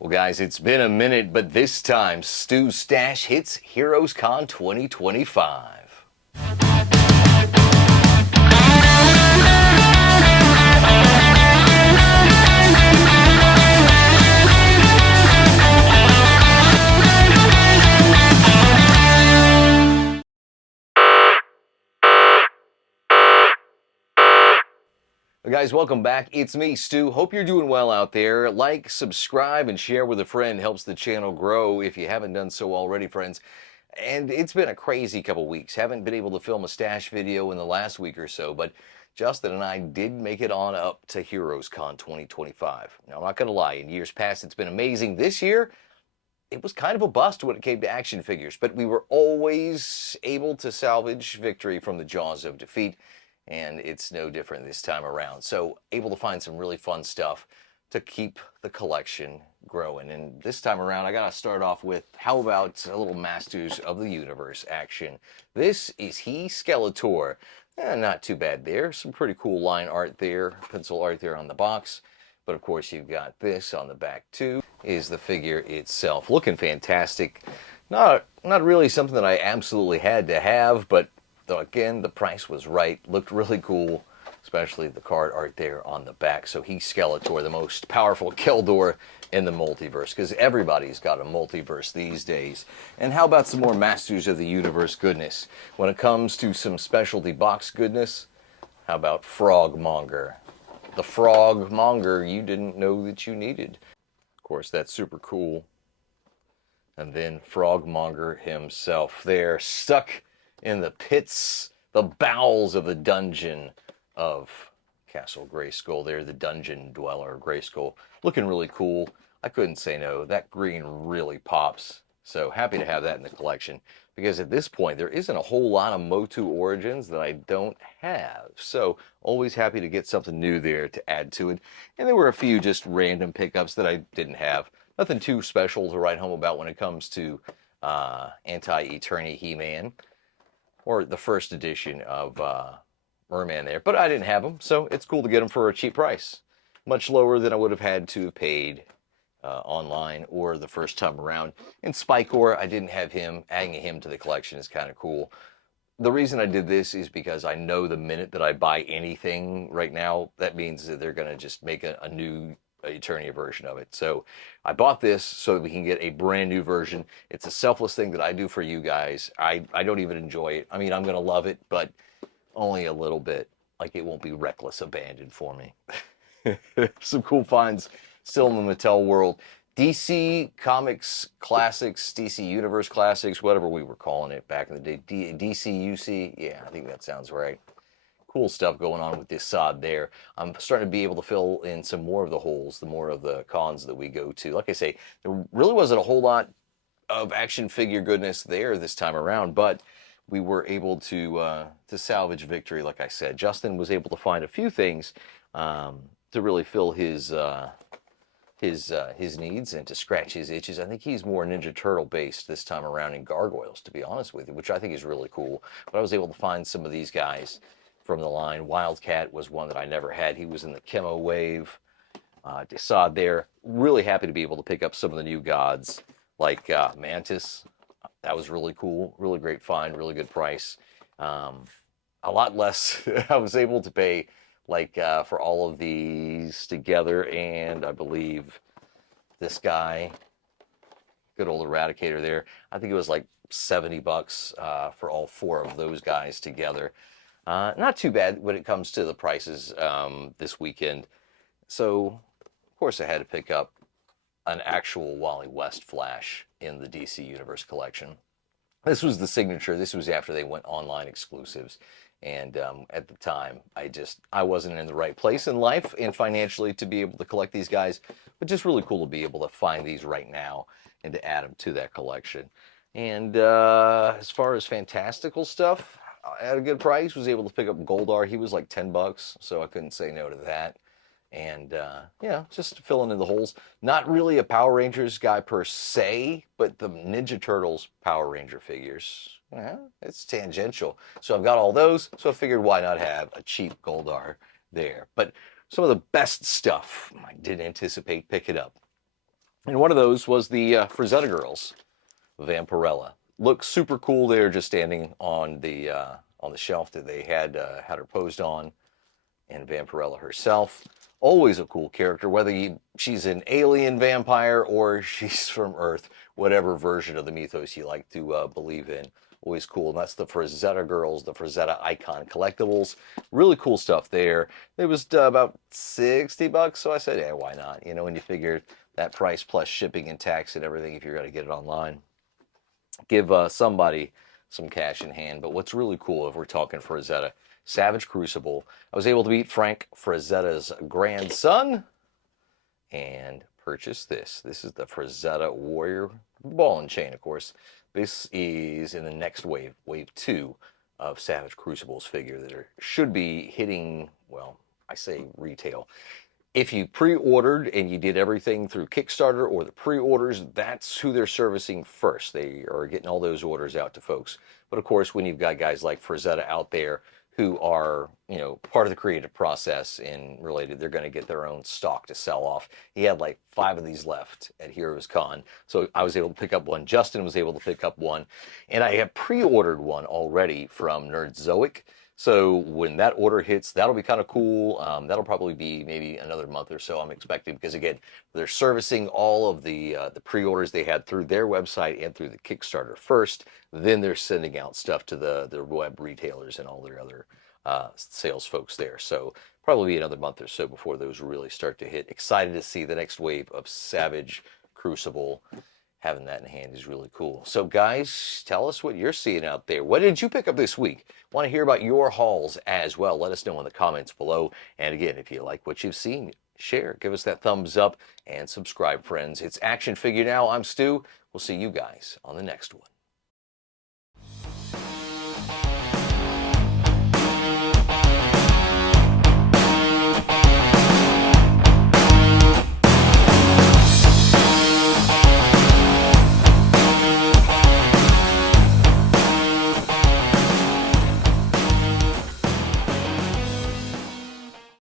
Well, guys, it's been a minute, but this time Stu's Stash hits Heroes Con 2025. Well, guys, welcome back. It's me, Stu. Hope you're doing well out there. Like, subscribe, and share with a friend. Helps the channel grow if you haven't done so already, friends. And it's been a crazy couple weeks. Haven't been able to film a stash video in the last week or so, but Justin and I did make it on up to Heroes Con 2025. Now, I'm not going to lie, in years past, it's been amazing. This year, it was kind of a bust when it came to action figures, but we were always able to salvage victory from the jaws of defeat, and it's no different this time around. So, able to find some really fun stuff to keep the collection growing. And this time around, I gotta start off with, how about a little Masters of the Universe action? This is He Skeletor. Not too bad there. Some pretty cool line art there, pencil art there on the box. But of course, you've got this on the back too, is the figure itself. Looking fantastic. Not really something that I absolutely had to have, but again, the price was right. Looked really cool, especially the card art there on the back. So He Skeletor, the most powerful Keldor in the multiverse, because everybody's got a multiverse these days. And how about some more Masters of the Universe goodness? When it comes to some specialty box goodness, how about Frogmonger? The Frogmonger you didn't know that you needed. Of course, that's super cool. And then Frogmonger himself there, stuck in the pits, the bowels of the dungeon of Castle Grayskull there, the dungeon dweller Grayskull. Looking really cool. I couldn't say no. That green really pops. So happy to have that in the collection, because at this point there isn't a whole lot of Motu Origins that I don't have. So always happy to get something new there to add to it. And there were a few just random pickups that I didn't have. Nothing too special to write home about when it comes to Anti-Eterni He-Man, or the first edition of Merman there. But I didn't have them, so it's cool to get them for a cheap price. Much lower than I would have had to have paid online or the first time around. And Spikor, I didn't have him. Adding him to the collection is kind of cool. The reason I did this is because I know the minute that I buy anything right now, that means that they're going to just make a new Eternia version of it. So I bought this so that we can get a brand new version. It's a selfless thing that I do for you guys. I don't even enjoy it. I mean, I'm going to love it, but only a little bit. Like, it won't be reckless abandon for me. Some cool finds still in the Mattel world. DC Comics Classics, DC Universe Classics, whatever we were calling it back in the day. DCUC, yeah, I think that sounds right. Cool stuff going on with this sod there. I'm starting to be able to fill in some more of the holes, the more of the cons that we go to. Like I say, there really wasn't a whole lot of action figure goodness there this time around, but we were able to salvage victory, like I said. Justin was able to find a few things to really fill his needs and to scratch his itches. I think he's more Ninja Turtle based this time around in Gargoyles, to be honest with you, which I think is really cool. But I was able to find some of these guys from the line. Wildcat was one that I never had. He was in the Chemo Wave. Desaad there. Really happy to be able to pick up some of the new gods, like Mantis. That was really cool. Really great find. Really good price. A lot less I was able to pay, like, for all of these together. And I believe this guy, good old Eradicator there, I think it was like $70 for all four of those guys together. Not too bad when it comes to the prices this weekend. So, of course, I had to pick up an actual Wally West Flash in the DC Universe collection. This was the signature. This was after they went online exclusives. And at the time, I wasn't in the right place in life and financially to be able to collect these guys. But just really cool to be able to find these right now and to add them to that collection. And as far as fantastical stuff, at a good price, was able to pick up Goldar. He was like $10, so I couldn't say no to that. And yeah, just filling in the holes. Not really a Power Rangers guy per se, but the Ninja Turtles Power Ranger figures, yeah, it's tangential. So I've got all those, so I figured why not have a cheap Goldar there. But some of the best stuff I didn't anticipate picking up. And one of those was the Frazetta Girls, Vampirella. Looks super cool there, just standing on the shelf that they had her posed on, and Vampirella herself. Always a cool character, whether she's an alien vampire or she's from Earth, whatever version of the mythos you like to believe in. Always cool. And that's the Frazetta Girls, the Frazetta Icon Collectibles. Really cool stuff there. It was about $60, so I said, yeah, why not? You know, when you figure that price plus shipping and tax and everything, if you're going to get it online, give somebody some cash in hand. But what's really cool, if we're talking Frazetta, Savage Crucible, I was able to meet Frank Frazetta's grandson and purchase this. This is the Frazetta Warrior ball and chain, of course. This is in the next wave, wave 2 of Savage Crucible's figure that should be hitting, well, I say retail. If you pre-ordered and you did everything through Kickstarter or the pre-orders, that's who they're servicing first. They are getting all those orders out to folks. But of course, when you've got guys like Frazetta out there who are, you know, part of the creative process and related, they're going to get their own stock to sell off. He had like 5 of these left at Heroes Con. So I was able to pick up one. Justin was able to pick up one. And I have pre-ordered one already from Nerdzoic. So when that order hits, that'll be kind of cool. That'll probably be maybe another month or so, I'm expecting, because again, they're servicing all of the pre-orders they had through their website and through the Kickstarter first. Then they're sending out stuff to the web retailers and all their other sales folks there. So probably another month or so before those really start to hit. Excited to see the next wave of Savage Crucible. Having that in hand is really cool. So guys, tell us what you're seeing out there. What did you pick up this week? Want to hear about your hauls as well? Let us know in the comments below. And again, if you like what you've seen, share, give us that thumbs up, and subscribe, friends. It's Action Figure Now. I'm Stu. We'll see you guys on the next one.